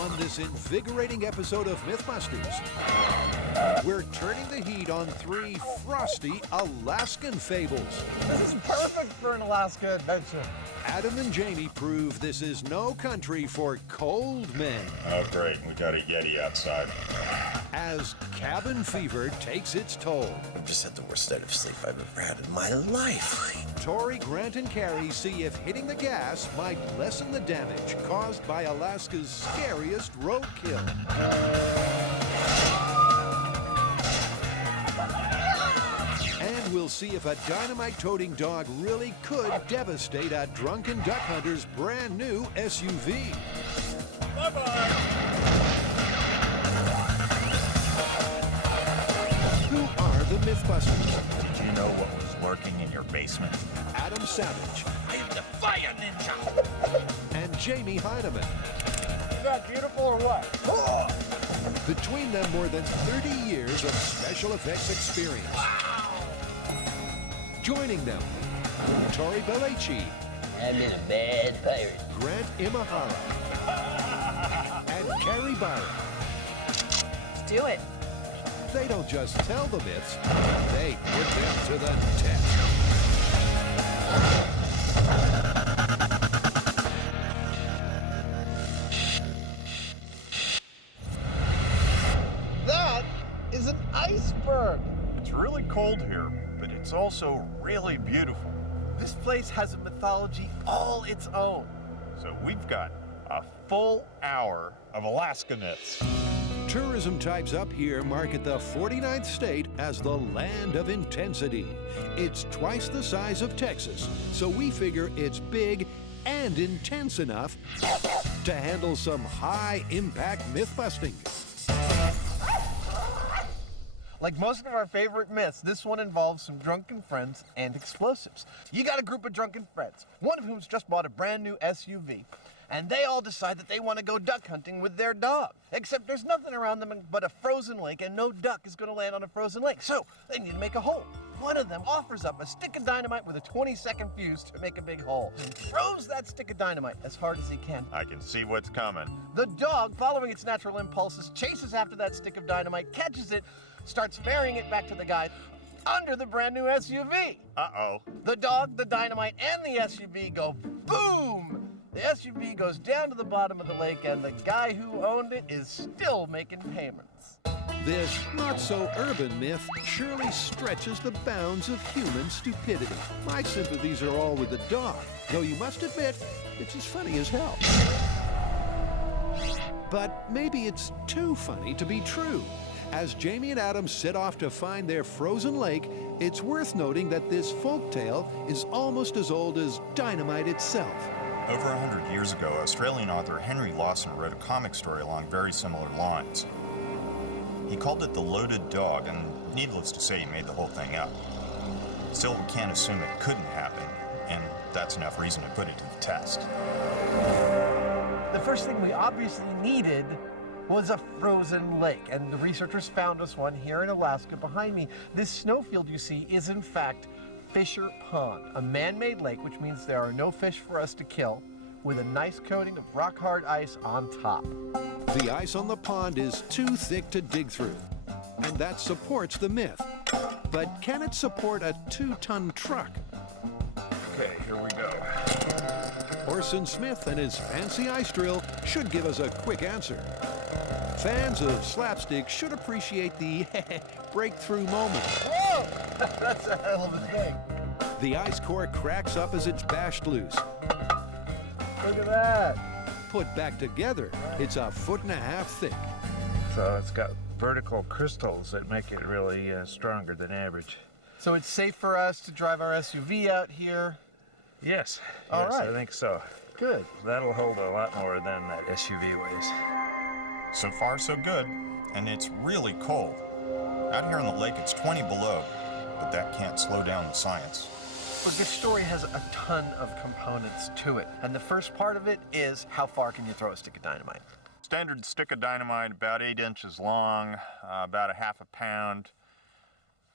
On this invigorating episode of MythBusters, we're turning the heat on 3 frosty Alaskan fables. This is perfect for an Alaska adventure. Adam and Jamie prove this is no country for cold men. Oh, great. We got a Yeti outside. As cabin fever takes its toll. I've just had the worst state of sleep I've ever had in my life. Tori, Grant, and Carrie see if hitting the gas might lessen the damage caused by Alaska's scariest roadkill. And we'll see if a dynamite-toting dog really could devastate a drunken duck hunter's brand new SUV. Bye-bye. Who are the MythBusters? Did you know what was lurking in your basement? Adam Savage I am the fire ninja. and Jamie Hyneman. Is that beautiful or what? Between them, more than 30 years of special effects experience. Joining them, Tori Belleci, I'm in a bad pirate. Grant Imahara, and Carrie Byron. Let's do it. They don't just tell the myths, they put them to the test. That is an iceberg. It's really cold here, but it's also really beautiful. This place has a mythology all its own. So we've got a full hour of Alaska myths. Tourism types up here market the 49th state as the land of intensity. It's twice the size of Texas, so we figure it's big and intense enough to handle some high-impact myth-busting. Like most of our favorite myths, this one involves some drunken friends and explosives. You got a group of drunken friends, one of whom's just bought a brand new SUV, and they all decide that they want to go duck hunting with their dog. Except there's nothing around them but a frozen lake, and no duck is going to land on a frozen lake, so they need to make a hole. One of them offers up a stick of dynamite with a 20-second fuse to make a big hole, and throws that stick of dynamite as hard as he can. I can see what's coming. The dog, following its natural impulses, chases after that stick of dynamite, catches it, starts ferrying it back to the guy under the brand new SUV. Uh-oh. The dog, the dynamite, and the SUV go boom! The SUV goes down to the bottom of the lake, and the guy who owned it is still making payments. This not-so-urban myth surely stretches the bounds of human stupidity. My sympathies are all with the dog, though you must admit, it's as funny as hell. But maybe it's too funny to be true. As Jamie and Adam set off to find their frozen lake, it's worth noting that this folktale is almost as old as dynamite itself. Over 100 years ago, Australian author Henry Lawson wrote a comic story along very similar lines. He called it The Loaded Dog, and needless to say, he made the whole thing up. Still, we can't assume it couldn't happen, and that's enough reason to put it to the test. The first thing we obviously needed was a frozen lake, and the researchers found us one here in Alaska behind me. This snowfield you see is in fact Fisher Pond, a man-made lake, which means there are no fish for us to kill, with a nice coating of rock-hard ice on top. The ice on the pond is too thick to dig through, and that supports the myth. But can it support a 2-ton truck? Okay, here we go. Orson Smith and his fancy ice drill should give us a quick answer. Fans of slapstick should appreciate the breakthrough moment. Whoa! That's a hell of a thing. The ice core cracks up as it's bashed loose. Look at that. Put back together, it's 1.5 feet thick. So it's got vertical crystals that make it really stronger than average. So it's safe for us to drive our SUV out here? Yes, All yes, right. I think so. Good. That'll hold a lot more than that SUV weighs. So far, so good, and it's really cold. Out here on the lake, it's 20 below, but that can't slow down the science. Look, this story has a ton of components to it, and the first part of it is how far can you throw a stick of dynamite? Standard stick of dynamite, about 8 inches long, about 1/2 pound.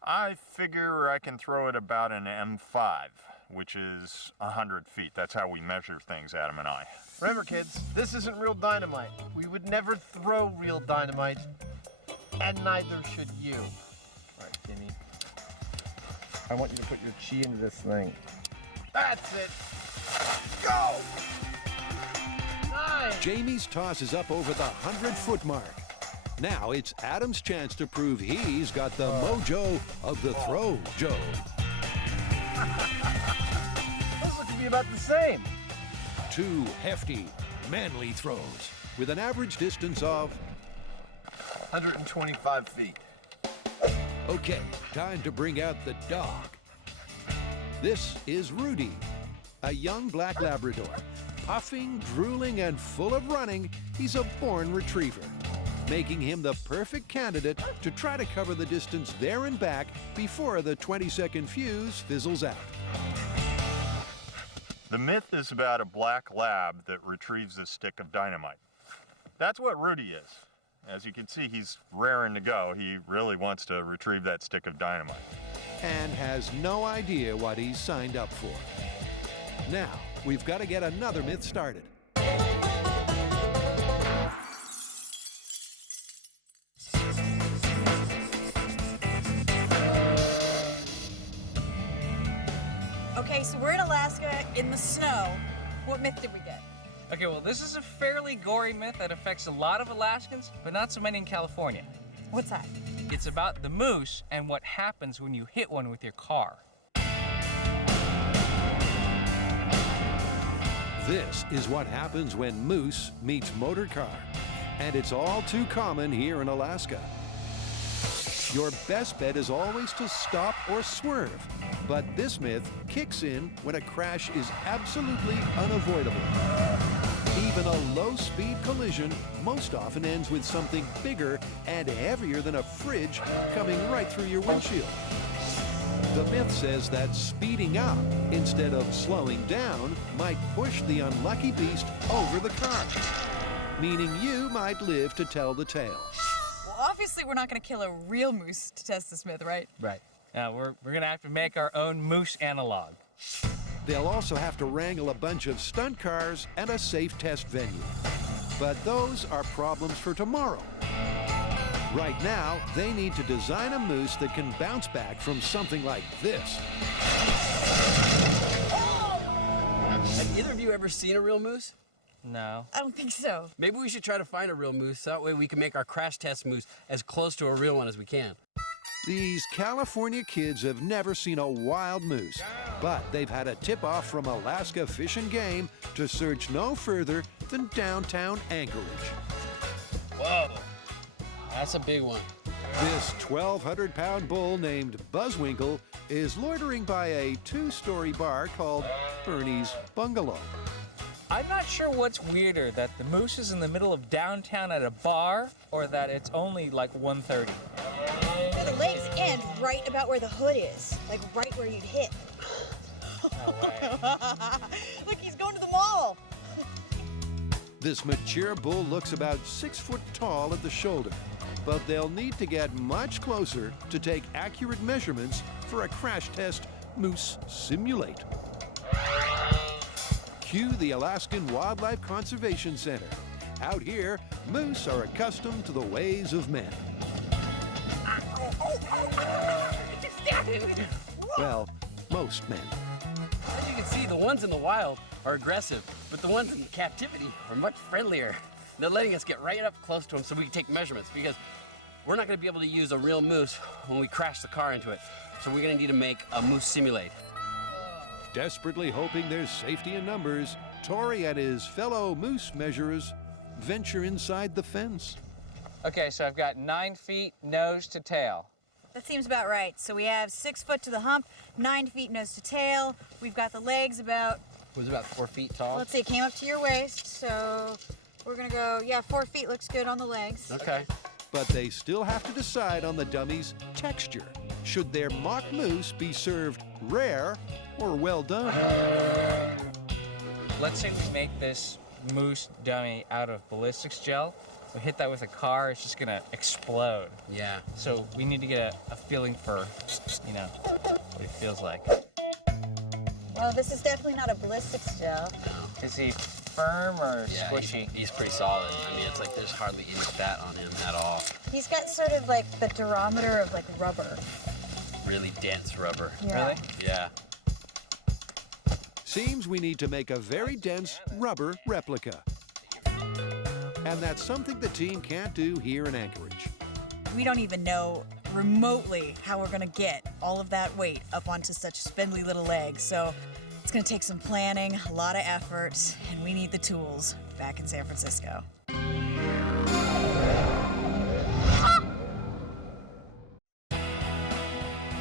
I figure I can throw it about an M5. which is 100 feet. That's how we measure things, Adam and I. Remember, kids, this isn't real dynamite. We would never throw real dynamite, and neither should you. All right, Jimmy. I want you to put your chi into this thing. That's it. Go! 9. Jamie's toss is up over the 100-foot mark. Now it's Adam's chance to prove he's got the mojo of the throw, Joe. Those look to be about the same. 2 hefty, manly throws with an average distance of... 125 feet. Okay, time to bring out the dog. This is Rudy, a young black Labrador. Puffing, drooling, and full of running, he's a born retriever, making him the perfect candidate to try to cover the distance there and back before the 20-second fuse fizzles out. The myth is about a black lab that retrieves a stick of dynamite. That's what Rudy is. As you can see, he's raring to go. He really wants to retrieve that stick of dynamite. And has no idea what he's signed up for. Now, we've got to get another myth started. Okay, so we're in Alaska in the snow. What myth did we get? Okay, well, this is a fairly gory myth that affects a lot of Alaskans, but not so many in California. What's that? It's about the moose and what happens when you hit one with your car. This is what happens when moose meets motor car. And it's all too common here in Alaska. Your best bet is always to stop or swerve. But this myth kicks in when a crash is absolutely unavoidable. Even a low-speed collision most often ends with something bigger and heavier than a fridge coming right through your windshield. The myth says that speeding up instead of slowing down might push the unlucky beast over the car, meaning you might live to tell the tale. Well, obviously we're not going to kill a real moose to test this myth, right? Right. Now, we're going to have to make our own moose analog. They'll also have to wrangle a bunch of stunt cars and a safe test venue. But those are problems for tomorrow. Right now, they need to design a moose that can bounce back from something like this. Have either of you ever seen a real moose? No. I don't think so. Maybe we should try to find a real moose. That way we can make our crash test moose as close to a real one as we can. These California kids have never seen a wild moose, but they've had a tip-off from Alaska Fish and Game to search no further than downtown Anchorage. Whoa, that's a big one. This 1,200-pound bull named Buzzwinkle is loitering by a 2-story bar called Bernie's Bungalow. I'm not sure what's weirder, that the moose is in the middle of downtown at a bar, or that it's only like 1:30. The legs end right about where the hood is, like right where you'd hit. Look, he's going to the mall. This mature bull looks about 6 foot tall at the shoulder, but they'll need to get much closer to take accurate measurements for a crash test moose simulate. Cue the Alaskan Wildlife Conservation Center. Out here, moose are accustomed to the ways of men. Well, most men. As you can see, the ones in the wild are aggressive, but the ones in captivity are much friendlier. They're letting us get right up close to them so we can take measurements, because we're not going to be able to use a real moose when we crash the car into it. So we're going to need to make a moose simulate. Desperately hoping there's safety in numbers, Tori and his fellow moose measurers venture inside the fence. Okay, so I've got 9 feet nose to tail. That seems about right. So we have 6 foot to the hump, 9 feet nose to tail. We've got the legs about... It was about 4 feet tall. Let's see, it came up to your waist. So we're going to go, 4 feet looks good on the legs. Okay. But they still have to decide on the dummy's texture. Should their mock moose be served rare or well done? Let's say we make this moose dummy out of ballistics gel. We hit that with a car, it's just gonna explode. Yeah. So we need to get a feeling for, what it feels like. Well, this is definitely not a ballistic gel. Is he firm or Yeah, squishy? he's pretty solid. I mean, it's like there's hardly any fat on him at all. He's got sort of like the durometer of like rubber. Really dense rubber. Yeah. Really? Yeah. Seems we need to make a very dense rubber replica. And that's something the team can't do here in Anchorage. We don't even know remotely how we're gonna get all of that weight up onto such spindly little legs. So it's gonna take some planning, a lot of effort, and we need the tools back in San Francisco.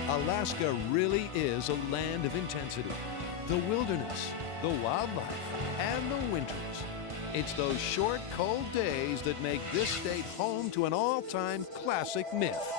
Alaska really is a land of intensity. The wilderness, the wildlife, and the winters. It's those short, cold days that make this state home to an all-time classic myth.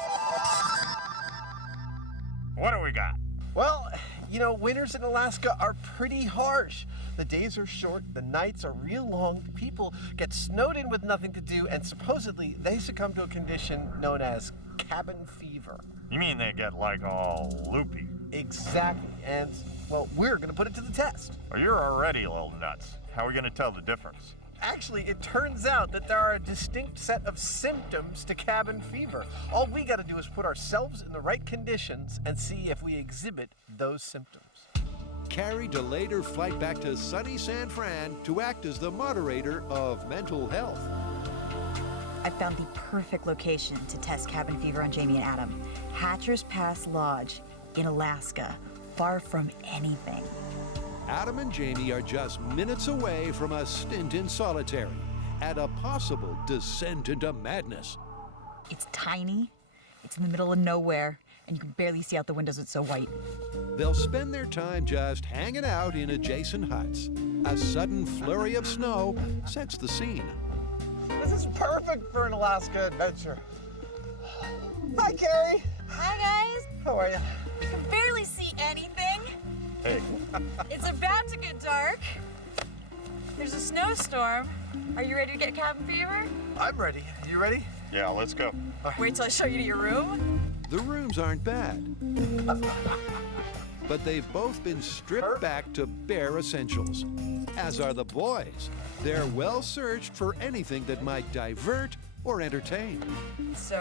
What do we got? Well, you know, winters in Alaska are pretty harsh. The days are short, the nights are real long, people get snowed in with nothing to do, and supposedly they succumb to a condition known as cabin fever. You mean they get like all loopy? Exactly, and, well, we're gonna put it to the test. Well, you're already a little nuts. How are we gonna tell the difference? Actually, it turns out that there are a distinct set of symptoms to cabin fever. All we gotta do is put ourselves in the right conditions and see if we exhibit those symptoms. Carrie delayed her flight back to sunny San Fran to act as the moderator of mental health. I found the perfect location to test cabin fever on Jamie and Adam. Hatcher's Pass Lodge in Alaska, far from anything. Adam and Jamie are just minutes away from a stint in solitary and a possible descent into madness. It's tiny, it's in the middle of nowhere, and you can barely see out the windows, it's so white. They'll spend their time just hanging out in adjacent huts. A sudden flurry of snow sets the scene. This is perfect for an Alaska adventure. Hi, Carrie. Hi, guys. How are you? I can barely see anything. Hey, It's about to get dark. There's a snowstorm. Are you ready to get cabin fever? I'm ready. You ready? Yeah, let's go. Wait till I show you to your room. The rooms aren't bad, but they've both been stripped back to bare essentials, as are the boys. They're well searched for anything that might divert or entertain. So,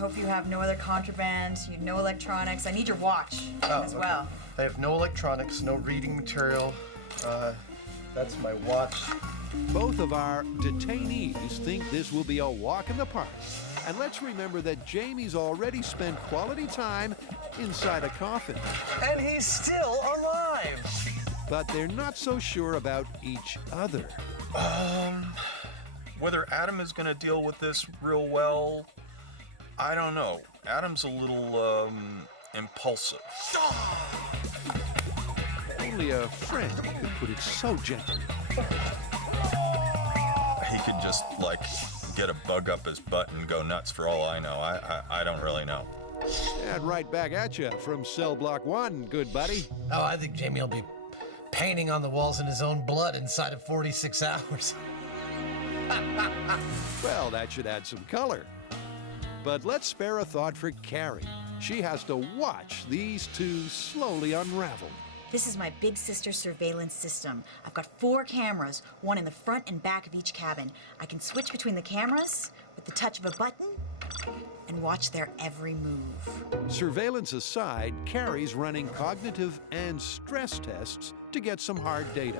hope you have no other contraband, no electronics. I need your watch as well. I have no electronics, no reading material. That's my watch. Both of our detainees think this will be a walk in the park. And let's remember that Jamie's already spent quality time inside a coffin. And he's still alive. But they're not so sure about each other. Whether Adam is going to deal with this real well, I don't know. Adam's a little, impulsive. Only a friend could put it so gently. He could just, like, get a bug up his butt and go nuts for all I know. I don't really know. And right back at you from cell block 1, good buddy. Oh, I think Jamie will be painting on the walls in his own blood inside of 46 hours. Well, that should add some color. But let's spare a thought for Carrie. She has to watch these two slowly unravel. This is my big sister surveillance system. I've got 4 cameras, one in the front and back of each cabin. I can switch between the cameras with the touch of a button and watch their every move. Surveillance aside, Carrie's running cognitive and stress tests to get some hard data.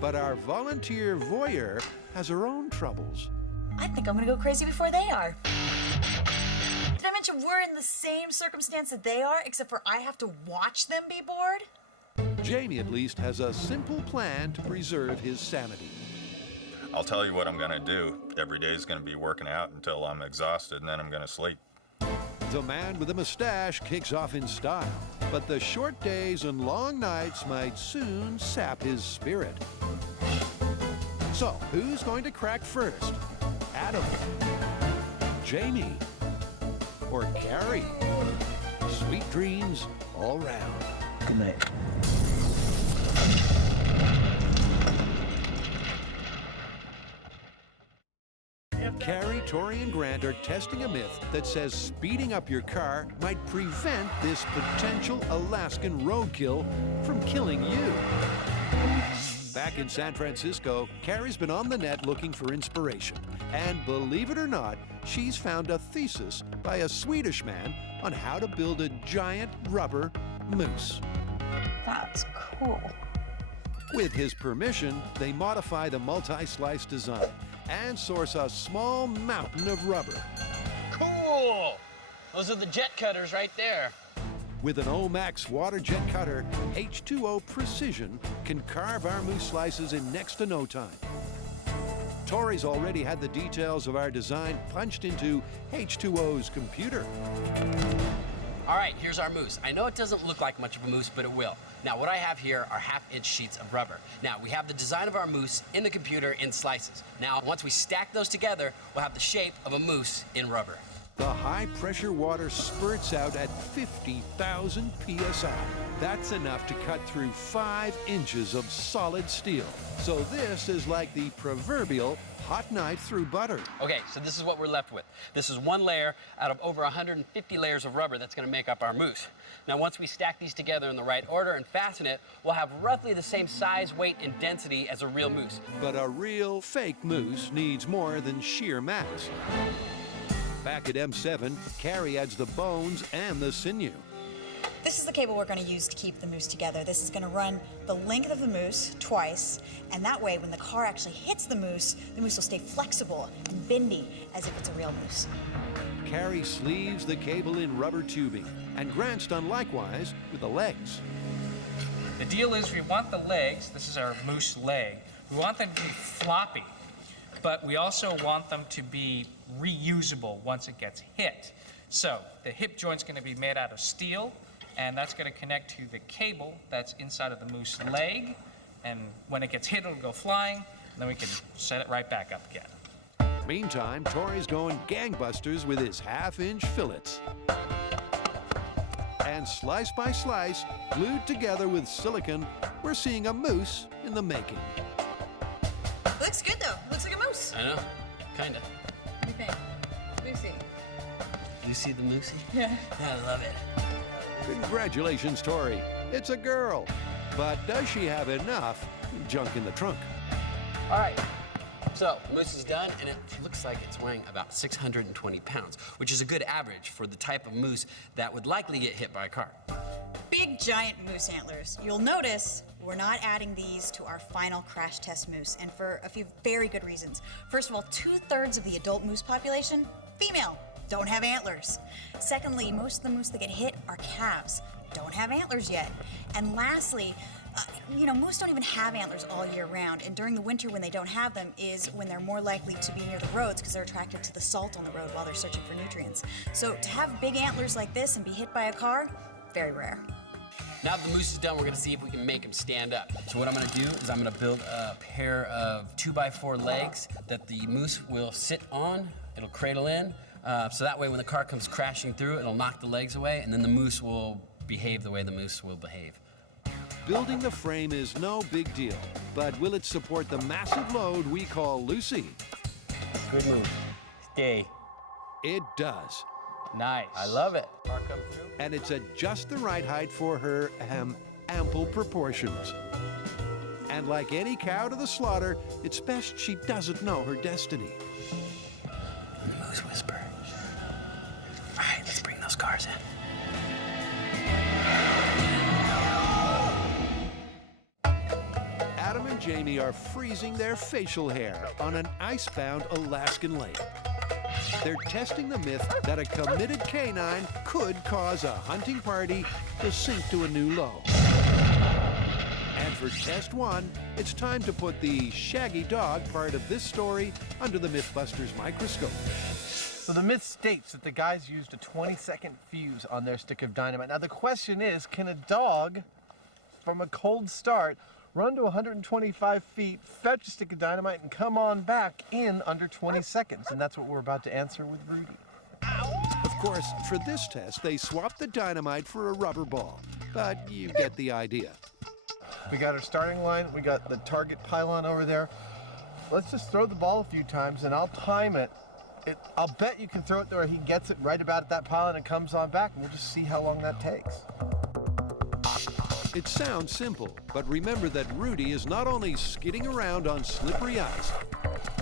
But our volunteer voyeur has her own troubles. I think I'm gonna go crazy before they are. Did I mention we're in the same circumstance that they are, except for I have to watch them be bored? Jamie at least has a simple plan to preserve his sanity. I'll tell you what I'm going to do. Every day is going to be working out until I'm exhausted, and then I'm going to sleep. The man with the mustache kicks off in style, but the short days and long nights might soon sap his spirit. So, who's going to crack first? Adam, Jamie, or Carrie? Sweet dreams all round. Good night. You have Carrie, Tori, and Grant are testing a myth that says speeding up your car might prevent this potential Alaskan roadkill from killing you. Back in San Francisco, Carrie's been on the net looking for inspiration. And believe it or not, she's found a thesis by a Swedish man on how to build a giant rubber moose. That's cool. With his permission, they modify the multi-slice design and source a small mountain of rubber. Cool! Those are the jet cutters right there. With an Omax water jet cutter, H2O Precision can carve our moose slices in next to no time. Tori's already had the details of our design punched into H2O's computer. All right, here's our moose. I know it doesn't look like much of a moose, but it will. Now, what I have here are half-inch sheets of rubber. Now, we have the design of our moose in the computer in slices. Now, once we stack those together, we'll have the shape of a moose in rubber. The high-pressure water spurts out at 50,000 psi. That's enough to cut through 5 inches of solid steel. So this is like the proverbial hot knife through butter. Okay, so this is what we're left with. This is one layer out of over 150 layers of rubber that's gonna make up our moose. Now, once we stack these together in the right order and fasten it, we'll have roughly the same size, weight, and density as a real moose. But a real fake moose needs more than sheer mass. Back at M7, Carrie adds the bones and the sinew. This is the cable we're going to use to keep the moose together. This is going to run the length of the moose twice, and that way when the car actually hits the moose will stay flexible and bendy as if it's a real moose. Carrie sleeves the cable in rubber tubing, and Grant's done likewise with the legs. The deal is we want the legs, this is our moose leg, we want them to be floppy, but we also want them to be reusable once it gets hit. So the hip joint's going to be made out of steel, and that's going to connect to the cable that's inside of the moose leg, and when it gets hit, it'll go flying, and then we can set it right back up again. Meantime, Tori's going gangbusters with his half-inch fillets. And slice by slice, glued together with silicone, we're seeing a moose in the making. Looks good though. Looks like a moose. I know, kinda. What do you think? Lucy. Lucy the Moosey? Yeah. I love it. Congratulations, Tori. It's a girl. But does she have enough junk in the trunk? All right, so the moose is done, and it looks like it's weighing about 620 pounds, which is a good average for the type of moose that would likely get hit by a car. Big giant moose antlers. You'll notice we're not adding these to our final crash test moose, and for a few very good reasons. First of all, 2/3 of the adult moose population, female, don't have antlers. Secondly, most of the moose that get hit are calves, don't have antlers yet. And lastly, moose don't even have antlers all year round, and during the winter when they don't have them is when they're more likely to be near the roads because they're attracted to the salt on the road while they're searching for nutrients. So to have big antlers like this and be hit by a car, very rare. Now that the moose is done, we're gonna see if we can make him stand up. So what I'm gonna do is I'm gonna build a pair of 2x4 legs that the moose will sit on. It'll cradle in, so that way when the car comes crashing through, it'll knock the legs away, and then the moose will behave the way the moose will behave. Building the frame is no big deal, but will it support the massive load we call Lucy? Good move. Stay. It does. Nice. I love it. And it's at just the right height for her ample proportions. And like any cow to the slaughter, it's best she doesn't know her destiny. Moose whisper. All right, let's bring those cars in. Adam and Jamie are freezing their facial hair on an icebound Alaskan lake. They're testing the myth that a committed canine could cause a hunting party to sink to a new low. And for test 1, it's time to put the shaggy dog part of this story under the MythBusters microscope. So the myth states that the guys used a 20-second fuse on their stick of dynamite. Now the question is, can a dog, from a cold start, run to 125 feet, fetch a stick of dynamite, and come on back in under 20 seconds? And that's what we're about to answer with Rudy. Of course, for this test, they swapped the dynamite for a rubber ball. But you get the idea. We got our starting line, we got the target pylon over there. Let's just throw the ball a few times and I'll time it I'll bet you can throw it to where he gets it right about at that pylon and comes on back, and we'll just see how long that takes. It sounds simple, but remember that Rudy is not only skidding around on slippery ice,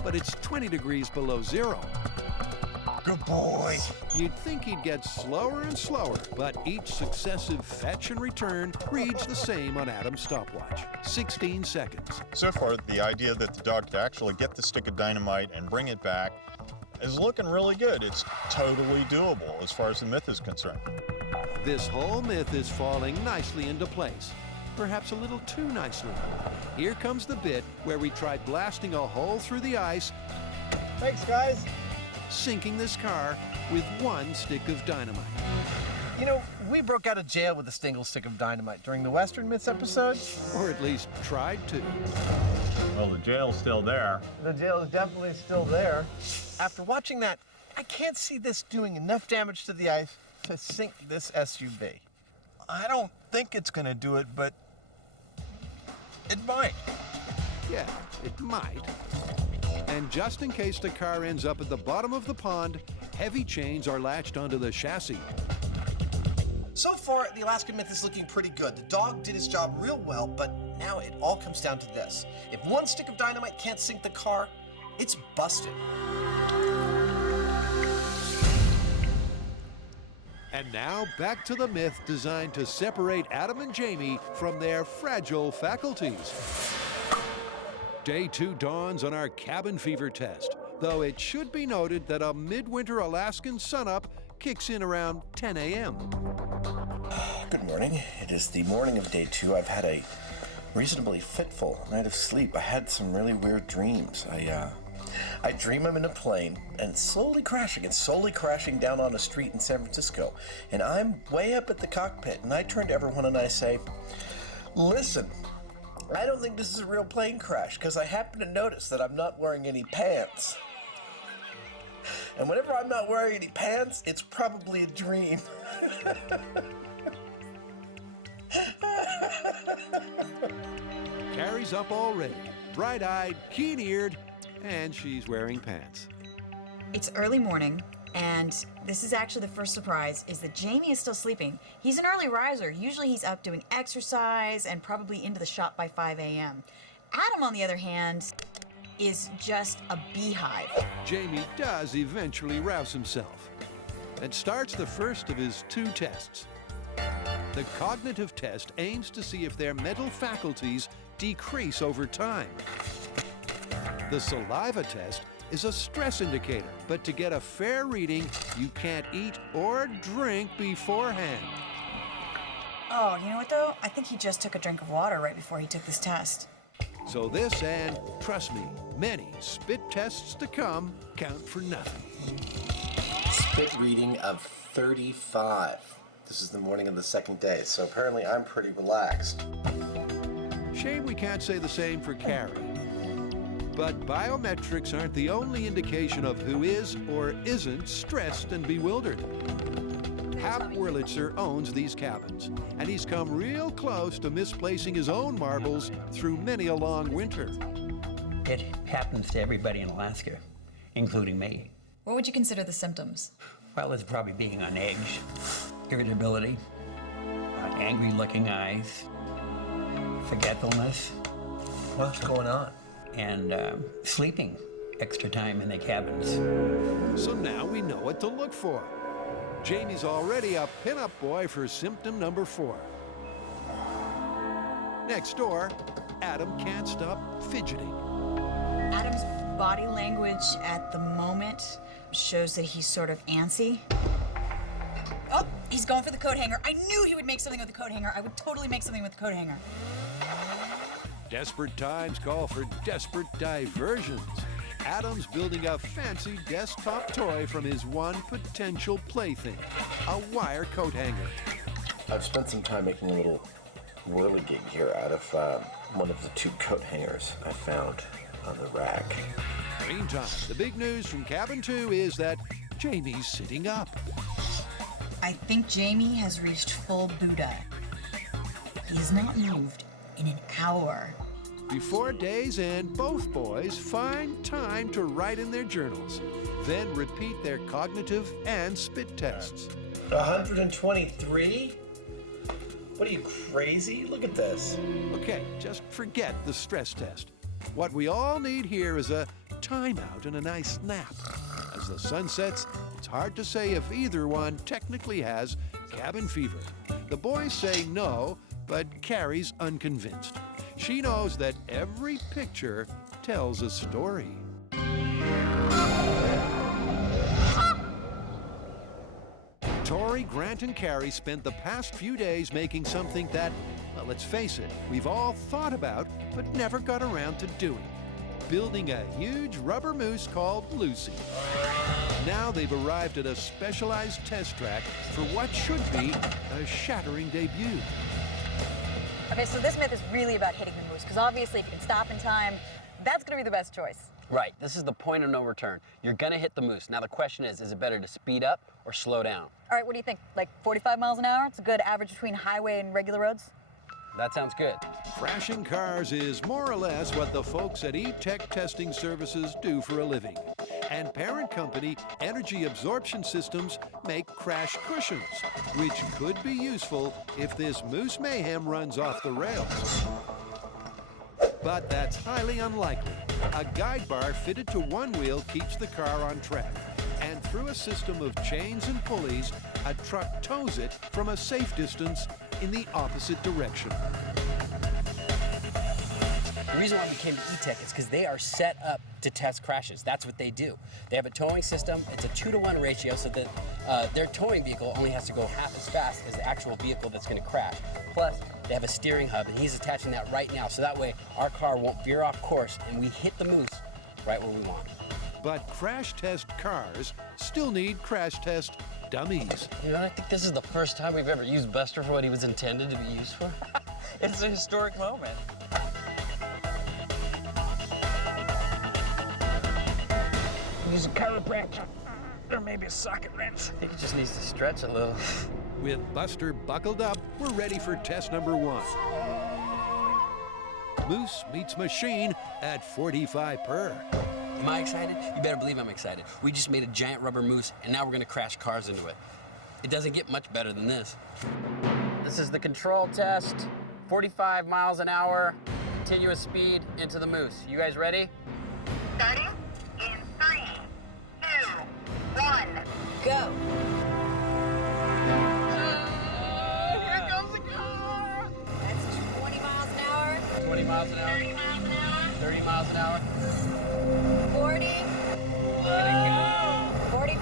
but it's 20 degrees below zero. Good boy. You'd think he'd get slower and slower, but each successive fetch and return reads the same on Adam's stopwatch, 16 seconds. So far, the idea that the dog could actually get the stick of dynamite and bring it back is looking really good. It's totally doable as far as the myth is concerned. This whole myth is falling nicely into place, perhaps a little too nicely. Here comes the bit where we try blasting a hole through the ice, Thanks, guys. sinking this car with one stick of dynamite. You know, we broke out of jail with a single stick of dynamite during the Western Myths episode. Or at least tried to. Well, the jail's still there. The jail is definitely still there. After watching that, I can't see this doing enough damage to the ice to sink this SUV. I don't think it's going to do it, but it might. Yeah, it might. And just in case the car ends up at the bottom of the pond, heavy chains are latched onto the chassis. So far, the Alaskan Myth is looking pretty good. The dog did his job real well, but now it all comes down to this. If one stick of dynamite can't sink the car, it's busted. And now back to the myth designed to separate Adam and Jamie from their fragile faculties. Day 2 dawns on our cabin fever test, though it should be noted that a midwinter Alaskan sunup kicks in around 10 a.m. Good morning. It is the morning of day 2. I've had a reasonably fitful night of sleep. I had some really weird dreams. I dream I'm in a plane and slowly crashing down on a street in San Francisco. And I'm way up at the cockpit, and I turn to everyone and I say, listen, I don't think this is a real plane crash because I happen to notice that I'm not wearing any pants. And whenever I'm not wearing any pants, it's probably a dream. Carrie's up already, bright-eyed, keen-eared, and she's wearing pants. It's early morning, and this is actually the first surprise, is that Jamie is still sleeping. He's an early riser. Usually he's up doing exercise and probably into the shop by 5 a.m. Adam, on the other hand, is just a beehive. Jamie does eventually rouse himself and starts the first of his 2 tests. The cognitive test aims to see if their mental faculties decrease over time. The saliva test is a stress indicator, but to get a fair reading, you can't eat or drink beforehand. Oh, you know what though? I think he just took a drink of water right before he took this test. So this and, trust me, many spit tests to come count for nothing. Spit reading of 35. This is the morning of the second day, so apparently I'm pretty relaxed. Shame we can't say the same for Carrie. But biometrics aren't the only indication of who is or isn't stressed and bewildered. Hap Wurlitzer owns these cabins, and he's come real close to misplacing his own marbles through many a long winter. It happens to everybody in Alaska, including me. What would you consider the symptoms? Well, it's probably being on edge, irritability, angry-looking eyes, forgetfulness. What's going on? And sleeping extra time in the cabins. So now we know what to look for. Jamie's already a pinup boy for symptom number 4. Next door, Adam can't stop fidgeting. Adam's body language at the moment shows that he's sort of antsy. Oh, he's going for the coat hanger. I knew he would make something with the coat hanger. I would totally make something with the coat hanger. Desperate times call for desperate diversions. Adam's building a fancy desktop toy from his one potential plaything, a wire coat hanger. I've spent some time making a little whirligig here out of one of the 2 coat hangers I found on the rack. Meantime, the big news from Cabin 2 is that Jamie's sitting up. I think Jamie has reached full Buddha. He has not moved in an hour. Before day's end, both boys find time to write in their journals, then repeat their cognitive and spit tests. 123? What are you, crazy? Look at this. Okay, just forget the stress test. What we all need here is a timeout and a nice nap. As the sun sets, it's hard to say if either one technically has cabin fever. The boys say no, but Carrie's unconvinced. She knows that every picture tells a story. Tori, Grant, and Carrie spent the past few days making something that, well, let's face it, we've all thought about but never got around to doing. Building a huge rubber moose called Lucy. Now they've arrived at a specialized test track for what should be a shattering debut. Okay, so this myth is really about hitting the moose, because obviously if you can stop in time, that's going to be the best choice. Right, this is the point of no return. You're gonna hit the moose. Now the question is it better to speed up or slow down? All right, what do you think? Like 45 miles an hour? It's a good average between highway and regular roads? That sounds good. Crashing cars is more or less what the folks at E-Tech Testing Services do for a living. And parent company Energy Absorption Systems make crash cushions, which could be useful if this moose mayhem runs off the rails. But that's highly unlikely. A guide bar fitted to one wheel keeps the car on track. And through a system of chains and pulleys, a truck tows it from a safe distance in the opposite direction. The reason why we came to E-Tech is because they are set up to test crashes. That's what they do. They have a towing system. It's a 2-to-1 ratio so that their towing vehicle only has to go half as fast as the actual vehicle that's going to crash. Plus, they have a steering hub, and he's attaching that right now, so that way our car won't veer off course and we hit the moose right where we want. But crash test cars still need crash test dummies. You know, I think this is the first time we've ever used Buster for what he was intended to be used for. It's a historic moment. Use a chiropractor or maybe a socket wrench. I think he just needs to stretch a little. With Buster buckled up, we're ready for test number 1. Moose meets machine at 45 per. Am I excited? You better believe I'm excited. We just made a giant rubber moose, and now we're gonna crash cars into it. It doesn't get much better than this. This is the control test. 45 miles an hour, continuous speed into the moose. You guys ready? Starting in 3, 2, 1, go. Here comes the car! That's 20 miles an hour. 20 miles an hour. 30 miles an hour. 30 miles an hour. 40. Let it go! 45.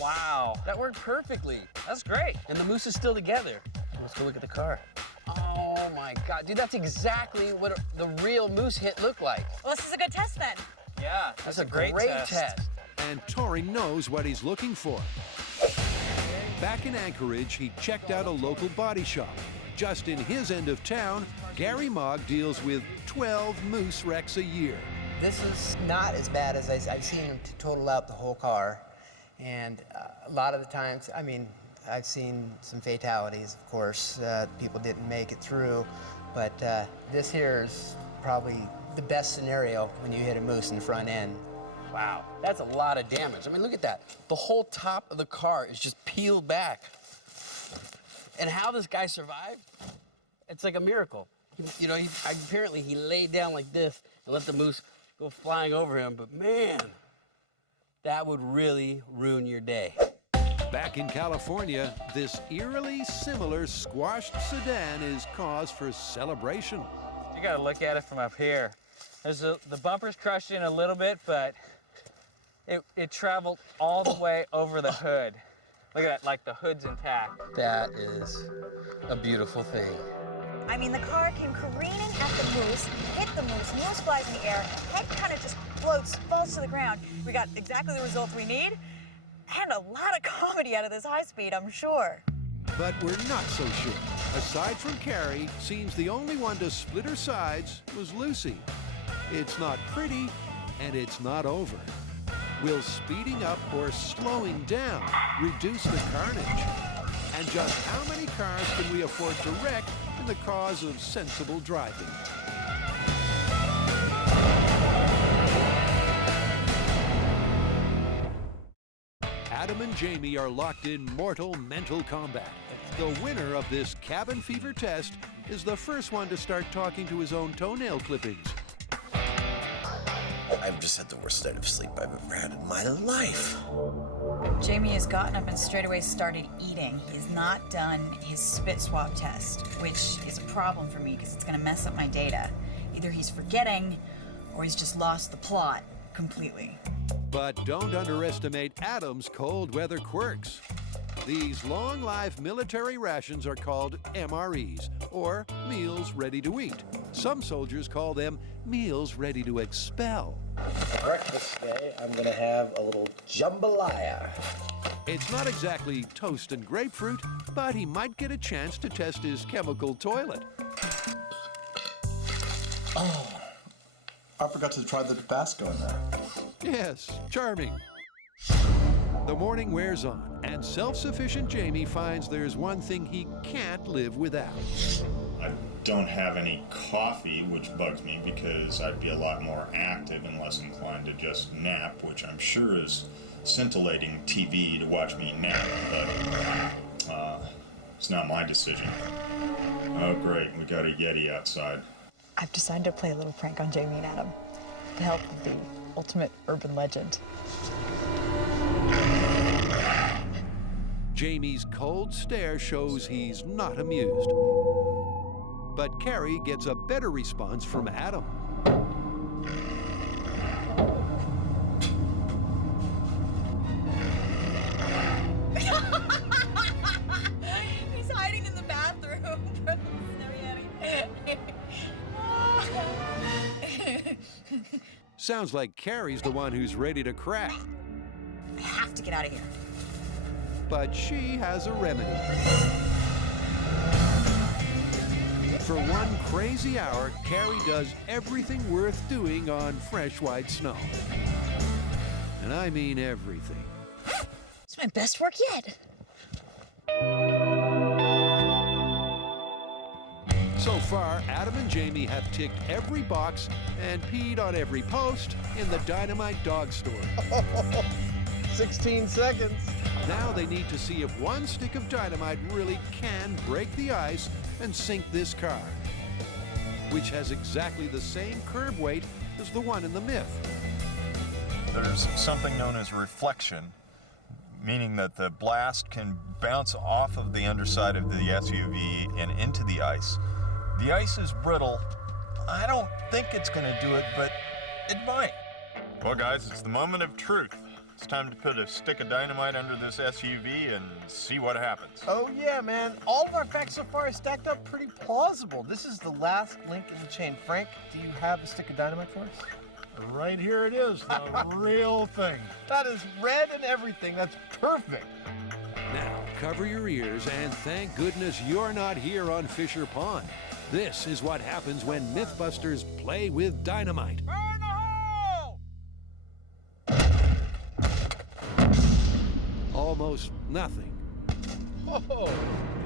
Wow. That worked perfectly. That's great. And the moose is still together. Let's go look at the car. Oh my God, dude, that's exactly what the real moose hit looked like. Well, this is a good test then. Yeah, That's a great test. And Tori knows what he's looking for. Back in Anchorage, he checked out a local body shop. Just in his end of town, Gary Mogg deals with 12 moose wrecks a year. This is not as bad as I've seen him total out the whole car. And a lot of the times, I mean, I've seen some fatalities, of course. People didn't make it through. But this here is probably the best scenario when you hit a moose in the front end. Wow, that's a lot of damage. I mean, look at that. The whole top of the car is just peeled back. And how this guy survived, it's like a miracle. You know, apparently he laid down like this and let the moose go flying over him, but man, that would really ruin your day. Back in California, this eerily similar squashed sedan is cause for celebration. You gotta look at it from up here. The bumper's crushed in a little bit, but it traveled all the way over the hood. Look at that, like the hood's intact. That is a beautiful thing. I mean, the car came careening at the moose, hit the moose flies in the air, head kind of just floats, falls to the ground. We got exactly the result we need, and a lot of comedy out of this high speed, I'm sure. But we're not so sure. Aside from Carrie, seems the only one to split her sides was Lucy. It's not pretty, and it's not over. Will speeding up or slowing down reduce the carnage? And just how many cars can we afford to wreck in the cause of sensible driving? Adam and Jamie are locked in mortal mental combat. The winner of this cabin fever test is the first one to start talking to his own toenail clippings. I've just had the worst night of sleep I've ever had in my life. Jamie has gotten up and straight away started eating. He has not done his spit swab test, which is a problem for me because it's going to mess up my data. Either he's forgetting or he's just lost the plot completely. But don't underestimate Adam's cold weather quirks. These long-lived military rations are called MREs, or meals ready to eat. Some soldiers call them meals ready to expel. For breakfast today, I'm gonna have a little jambalaya. It's not exactly toast and grapefruit, but he might get a chance to test his chemical toilet. Oh, I forgot to try the Tabasco in there. Yes, charming. The morning wears on, and self-sufficient Jamie finds there's one thing he can't live without. I don't have any coffee, which bugs me because I'd be a lot more active and less inclined to just nap, which I'm sure is scintillating TV to watch me nap, but it's not my decision. Oh great, we got a Yeti outside. I've decided to play a little prank on Jamie and Adam to help with the ultimate urban legend. Jamie's cold stare shows he's not amused. But Carrie gets a better response from Adam. He's hiding in the bathroom. Sounds like Carrie's the one who's ready to crack. I have to get out of here. But she has a remedy. For one crazy hour, Carrie does everything worth doing on fresh white snow. And I mean everything. It's my best work yet. So far, Adam and Jamie have ticked every box and peed on every post in the Dynamite dog store. 16 seconds. Now they need to see if one stick of dynamite really can break the ice and sink this car, which has exactly the same curb weight as the one in the myth. There's something known as reflection, meaning that the blast can bounce off of the underside of the SUV and into the ice. The ice is brittle. I don't think it's going to do it, but it might. Well, guys, it's the moment of truth. It's time to put a stick of dynamite under this SUV and see what happens. Oh yeah, man. All of our facts so far are stacked up pretty plausible. This is the last link in the chain. Frank, do you have a stick of dynamite for us? Right here it is, the real thing. That is red and everything. That's perfect. Now, cover your ears and thank goodness you're not here on Fisher Pond. This is what happens when MythBusters play with dynamite. Burn the hole! Almost nothing. Oh.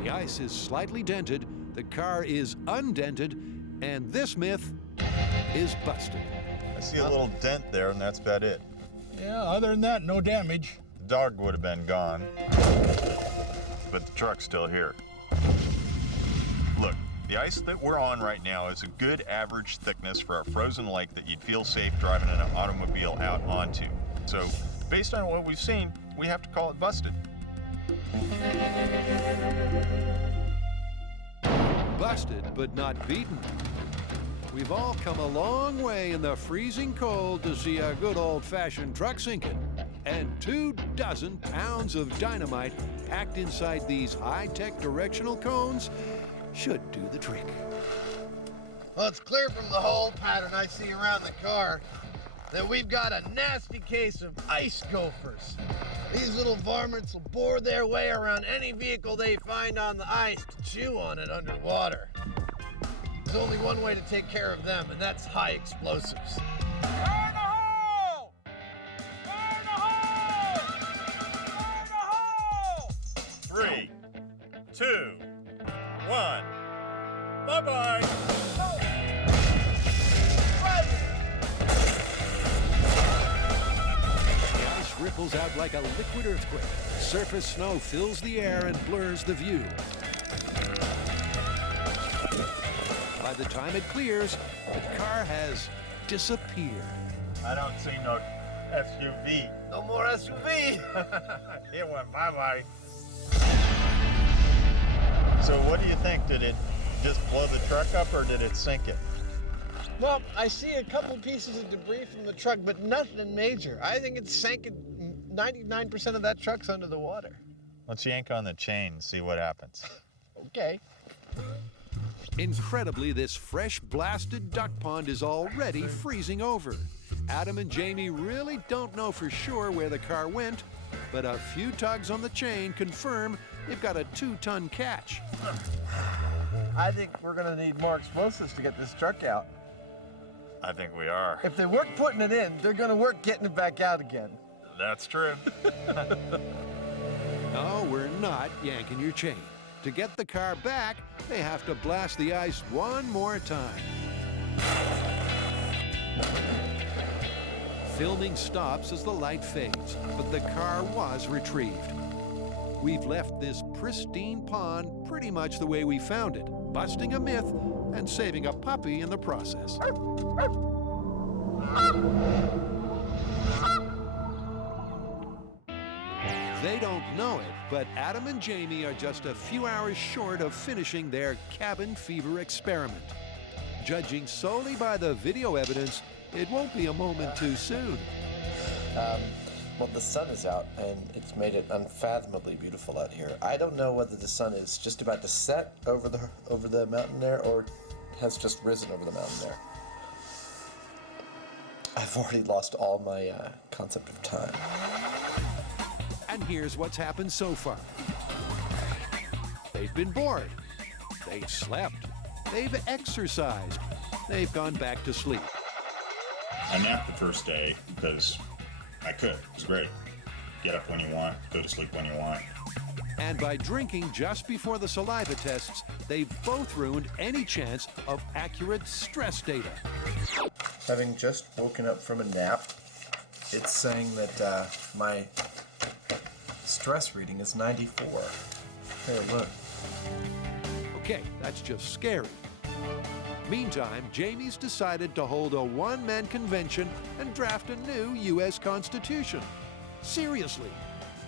The ice is slightly dented, the car is undented, and this myth is busted. I see a little dent there, and that's about it. Yeah, other than that, no damage. The dog would have been gone, but the truck's still here. Look, the ice that we're on right now is a good average thickness for a frozen lake that you'd feel safe driving an automobile out onto. So, based on what we've seen, we have to call it busted. Busted, but not beaten. We've all come a long way in the freezing cold to see a good old-fashioned truck sinking. And 24 pounds of dynamite packed inside these high-tech directional cones should do the trick. Well, it's clear from the hole pattern I see around the car that we've got a nasty case of ice gophers. These little varmints will bore their way around any vehicle they find on the ice to chew on it underwater. There's only one way to take care of them, and that's high explosives. Burn the hole! Burn the 2, 1. Bye-bye. The ice ripples out like a liquid earthquake. Surface snow fills the air and blurs the view. By the time it clears, the car has disappeared. I don't see no SUV. No more SUV. It went bye-bye. So what do you think? Did it just blow the truck up or did it sink it? Well, I see a couple pieces of debris from the truck, but nothing major. I think it sank it. 99% of that truck's under the water. Let's yank on the chain and see what happens. Okay. Incredibly, this fresh blasted duck pond is already freezing over. Adam and Jamie really don't know for sure where the car went, but a few tugs on the chain confirm they've got a 2-ton catch. I think we're gonna need more explosives to get this truck out. I think we are. If they work putting it in, they're gonna work getting it back out again. That's true. No, we're not yanking your chain. To get the car back, they have to blast the ice one more time. Filming stops as the light fades, but the car was retrieved. We've left this pristine pond pretty much the way we found it, busting a myth and saving a puppy in the process. They don't know it, but Adam and Jamie are just a few hours short of finishing their cabin fever experiment. Judging solely by the video evidence, it won't be a moment too soon. Well, the sun is out, and it's made it unfathomably beautiful out here. I don't know whether the sun is just about to set over the mountain there, or has just risen over the mountain there. I've already lost all my concept of time. And here's what's happened so far. They've been bored. They've slept. They've exercised. They've gone back to sleep. I napped the first day because I could. It was great. Get up when you want, go to sleep when you want. And by drinking just before the saliva tests, they've both ruined any chance of accurate stress data. Having just woken up from a nap, it's saying that my stress reading is 94. Hey, look. Okay, that's just scary. Meantime, Jamie's decided to hold a one-man convention and draft a new U.S. Constitution. Seriously.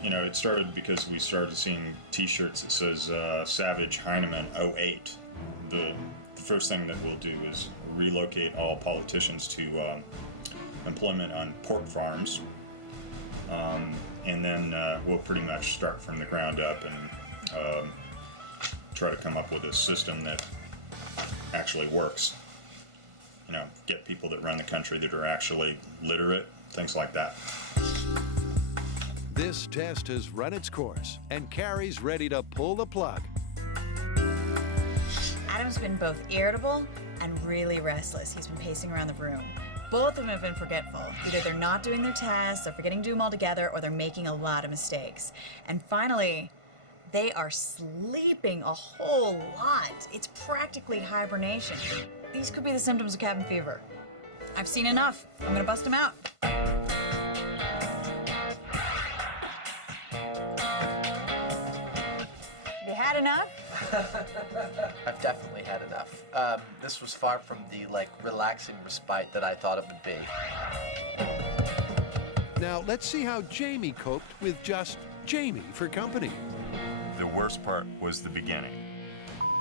You know, it started because we started seeing T-shirts that says Savage Hyneman 08. The first thing that we'll do is relocate all politicians to employment on pork farms. And then we'll pretty much start from the ground up and try to come up with a system that actually works. You know, get people that run the country that are actually literate, things like that. This test has run its course, and Carrie's ready to pull the plug. Adam's been both irritable and really restless. He's been pacing around the room. Both of them have been forgetful. Either they're not doing their tasks, they're forgetting to do them all together, or they're making a lot of mistakes. And finally, they are sleeping a whole lot. It's practically hibernation. These could be the symptoms of cabin fever. I've seen enough. I'm gonna bust them out. Have you had enough? I've definitely had enough. This was far from the relaxing respite that I thought it would be. Now, let's see how Jamie coped with just Jamie for company. The worst part was the beginning.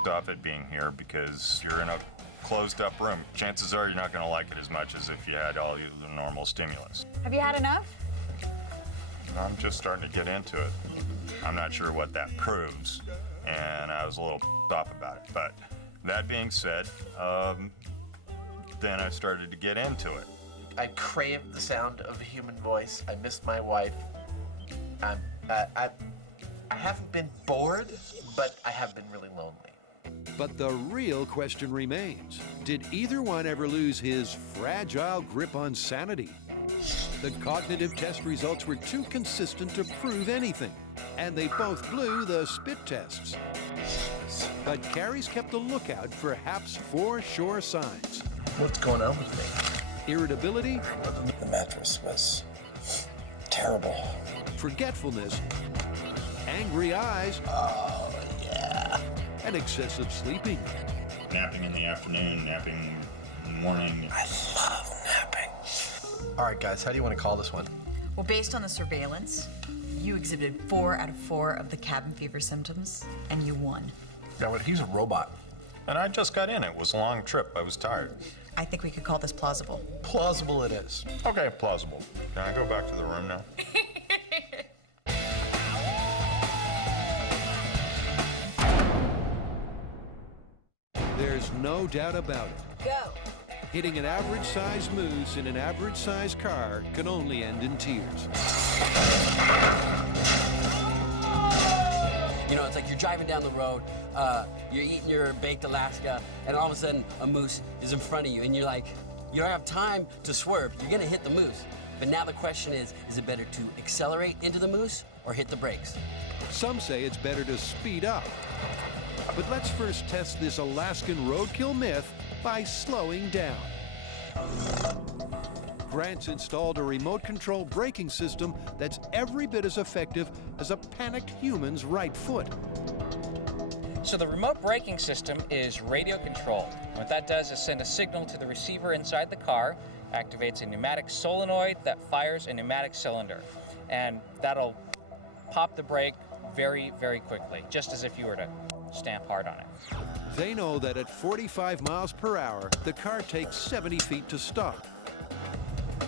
Off it being here because you're in a closed up room. Chances are you're not going to like it as much as if you had all the normal stimulus. Have you had enough? I'm just starting to get into it. I'm not sure what that proves, and I was a little off about it. But that being said, then I started to get into it. I craved the sound of a human voice. I missed my wife. I haven't been bored, but I have been really lonely. But the real question remains, did either one ever lose his fragile grip on sanity? The cognitive test results were too consistent to prove anything. and they both blew the spit tests. But Carrie's kept a lookout for Hap's 4 sure signs. What's going on with me? Irritability. The mattress was terrible. Forgetfulness. Angry eyes. Oh, yeah. And excessive sleeping. Napping in the afternoon, napping in the morning. I love napping. All right, guys, how do you want to call this one? Well, based on the surveillance, you exhibited 4 out of 4 of the cabin fever symptoms, and you won. Yeah, but he's a robot. And I just got in. It was a long trip. I was tired. I think we could call this plausible. Plausible it is. Okay, plausible. Can I go back to the room now? There's no doubt about it. Go. Hitting an average-sized moose in an average-sized car can only end in tears. You know, it's like you're driving down the road, you're eating your baked Alaska, and all of a sudden a moose is in front of you, and you're like, you don't have time to swerve. You're gonna hit the moose. But now the question is it better to accelerate into the moose or hit the brakes? Some say it's better to speed up. But let's first test this Alaskan roadkill myth by slowing down. Grant's installed a remote control braking system that's every bit as effective as a panicked human's right foot. So the remote braking system is radio controlled. What that does is send a signal to the receiver inside the car, activates a pneumatic solenoid that fires a pneumatic cylinder. And that'll pop the brake very, very quickly, just as if you were to stamp hard on it. They know that at 45 miles per hour, the car takes 70 feet to stop.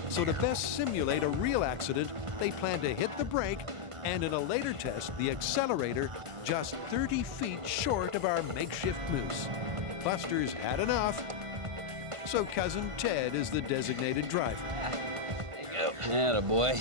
So to best simulate a real accident, they plan to hit the brake and in a later test, the accelerator just 30 feet short of our makeshift moose. Buster's had enough, so Cousin Ted is the designated driver. Attaboy.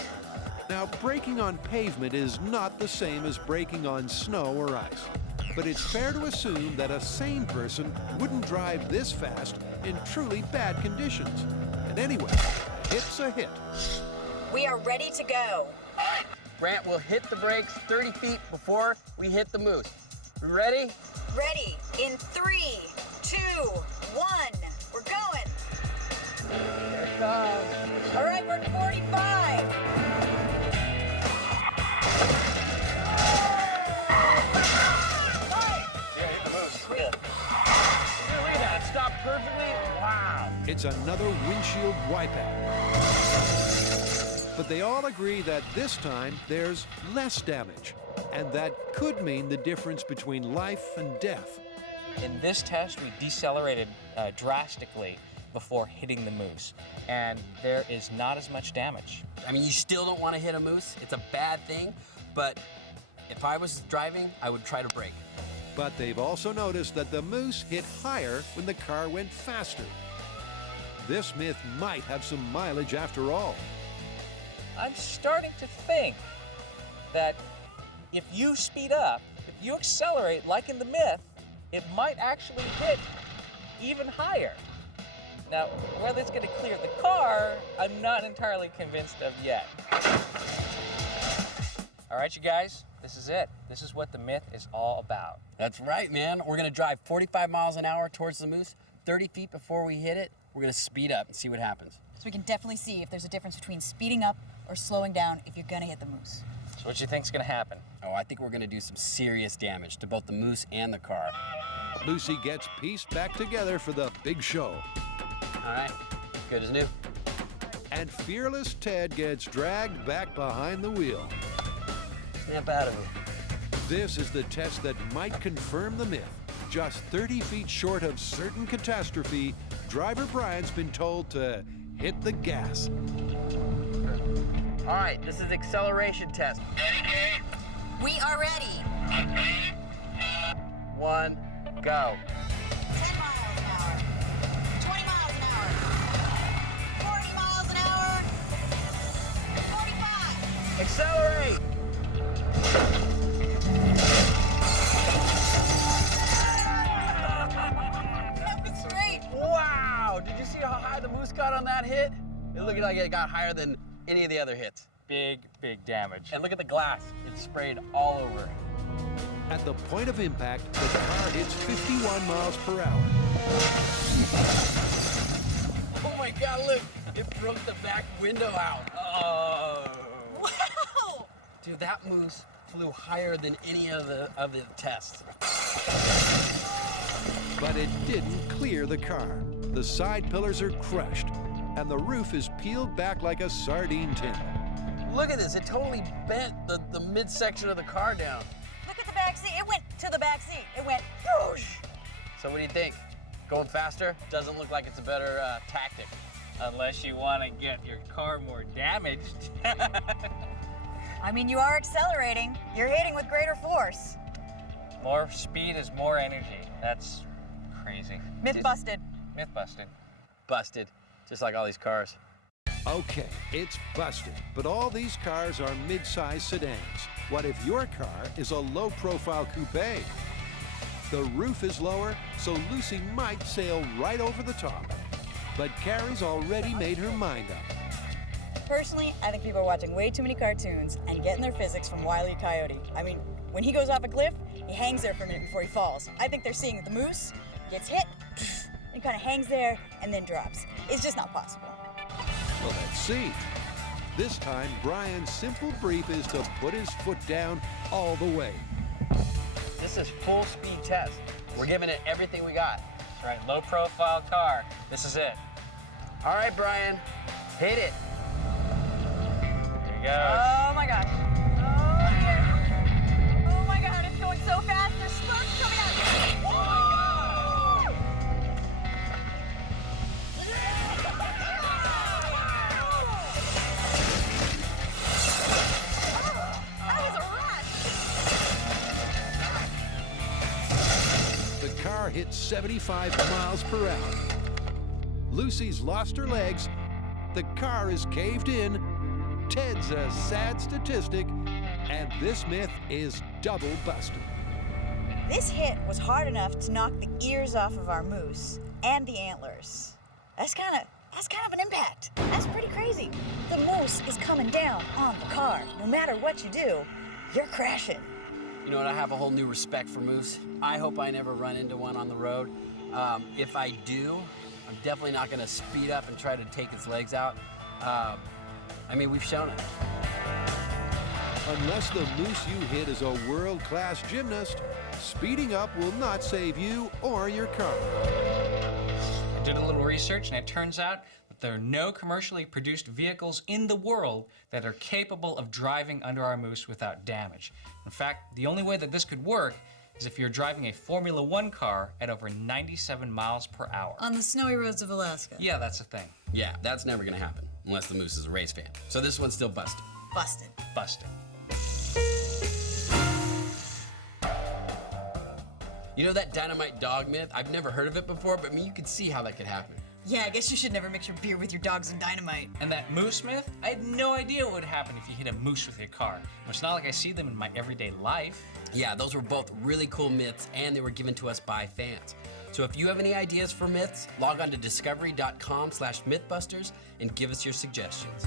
Now, braking on pavement is not the same as braking on snow or ice. But it's fair to assume that a sane person wouldn't drive this fast in truly bad conditions. And anyway, a hit's a hit. We are ready to go. Grant will hit the brakes 30 feet before we hit the moose. We ready? Ready in 3, 2, 1. We're going. Here it comes. All right, we're at 45. Stop perfectly. Wow. It's another windshield wipeout. But they all agree that this time there's less damage. And that could mean the difference between life and death. In this test, we decelerated drastically before hitting the moose, and there is not as much damage. I mean, you still don't want to hit a moose. It's a bad thing, but if I was driving, I would try to brake. But they've also noticed that the moose hit higher when the car went faster. This myth might have some mileage after all. I'm starting to think that if you speed up, if you accelerate like in the myth, it might actually hit even higher. Now, whether it's going to clear the car, I'm not entirely convinced of yet. All right, you guys, this is it. This is what the myth is all about. That's right, man. We're going to drive 45 miles an hour towards the moose. 30 feet before we hit it, we're going to speed up and see what happens. So we can definitely see if there's a difference between speeding up or slowing down if you're gonna hit the moose. So what do you think's gonna happen? Oh, I think we're going to do some serious damage to both the moose and the car. Lucy gets pieced back together for the big show. All right, good as new. And fearless Ted gets dragged back behind the wheel. Snap out of it. This is the test that might confirm the myth. Just 30 feet short of certain catastrophe, driver Brian's been told to hit the gas. All right, this is acceleration test. We are ready. 1, go. 10 miles an hour. 20 miles an hour. 40 miles an hour. 45. Accelerate! That was great. Wow! Did you see how high the moose got on that hit? It looked like it got higher than any of the other hits. big, big damage. And look at the glass. It's sprayed all over. At the point of impact, the car hits 51 miles per hour. Oh my God, look. It broke the back window out. Oh. Wow! Dude, that moose flew higher than any of the tests. But it didn't clear the car. The side pillars are crushed, and the roof is peeled back like a sardine tin. Look at this. It totally bent the midsection of the car down. Look at the back seat. It went to the back seat. It went whoosh. So what do you think? Going faster? Doesn't look like it's a better tactic. Unless you want to get your car more damaged. I mean, you are accelerating. You're hitting with greater force. More speed is more energy. That's crazy. Myth busted. Myth busted. Busted. Just like all these cars. Okay, it's busted, but all these cars are mid-size sedans. What if your car is a low-profile coupe? The roof is lower, so Lucy might sail right over the top. But Carrie's already made her mind up. Personally, I think people are watching way too many cartoons and getting their physics from Wile E. Coyote. I mean, when he goes off a cliff, he hangs there for a minute before he falls. I think they're seeing the moose gets hit, and kind of hangs there and then drops. It's just not possible. Well, let's see. This time, Brian's simple brief is to put his foot down all the way. This is full speed test. We're giving it everything we got. That's right, low profile car. This is it. All right, Brian, hit it. Here he goes. Oh my gosh. Oh dear. Oh my God, it's going so fast. There's sparks coming out. Oh my God. That was a rush. The car hits 75 miles per hour. Lucy's lost her legs. The car is caved in. Ted's a sad statistic. And this myth is double busted. This hit was hard enough to knock the ears off of our moose and the antlers. That's kind of an impact. That's pretty crazy. The moose is coming down on the car. No matter what you do, you're crashing. You know what? I have a whole new respect for moose. I hope I never run into one on the road. If I do, I'm definitely not going to speed up and try to take its legs out. I mean, we've shown it. Unless the moose you hit is a world-class gymnast, speeding up will not save you or your car. I did a little research, and it turns out that there are no commercially produced vehicles in the world that are capable of driving under our moose without damage. In fact, the only way that this could work is if you're driving a Formula One car at over 97 miles per hour. On the snowy roads of Alaska. Yeah, that's the thing. Yeah, that's never going to happen unless the moose is a race fan. So this one's still busted. Busted. Busted. You know that Dynamite dog myth? I've never heard of it before, but I mean, you can see how that could happen. Yeah, I guess you should never mix your beer with your dogs and dynamite. And that moose myth? I had no idea what would happen if you hit a moose with your car. It's not like I see them in my everyday life. Yeah, those were both really cool myths, and they were given to us by fans. So if you have any ideas for myths, log on to discovery.com/mythbusters and give us your suggestions.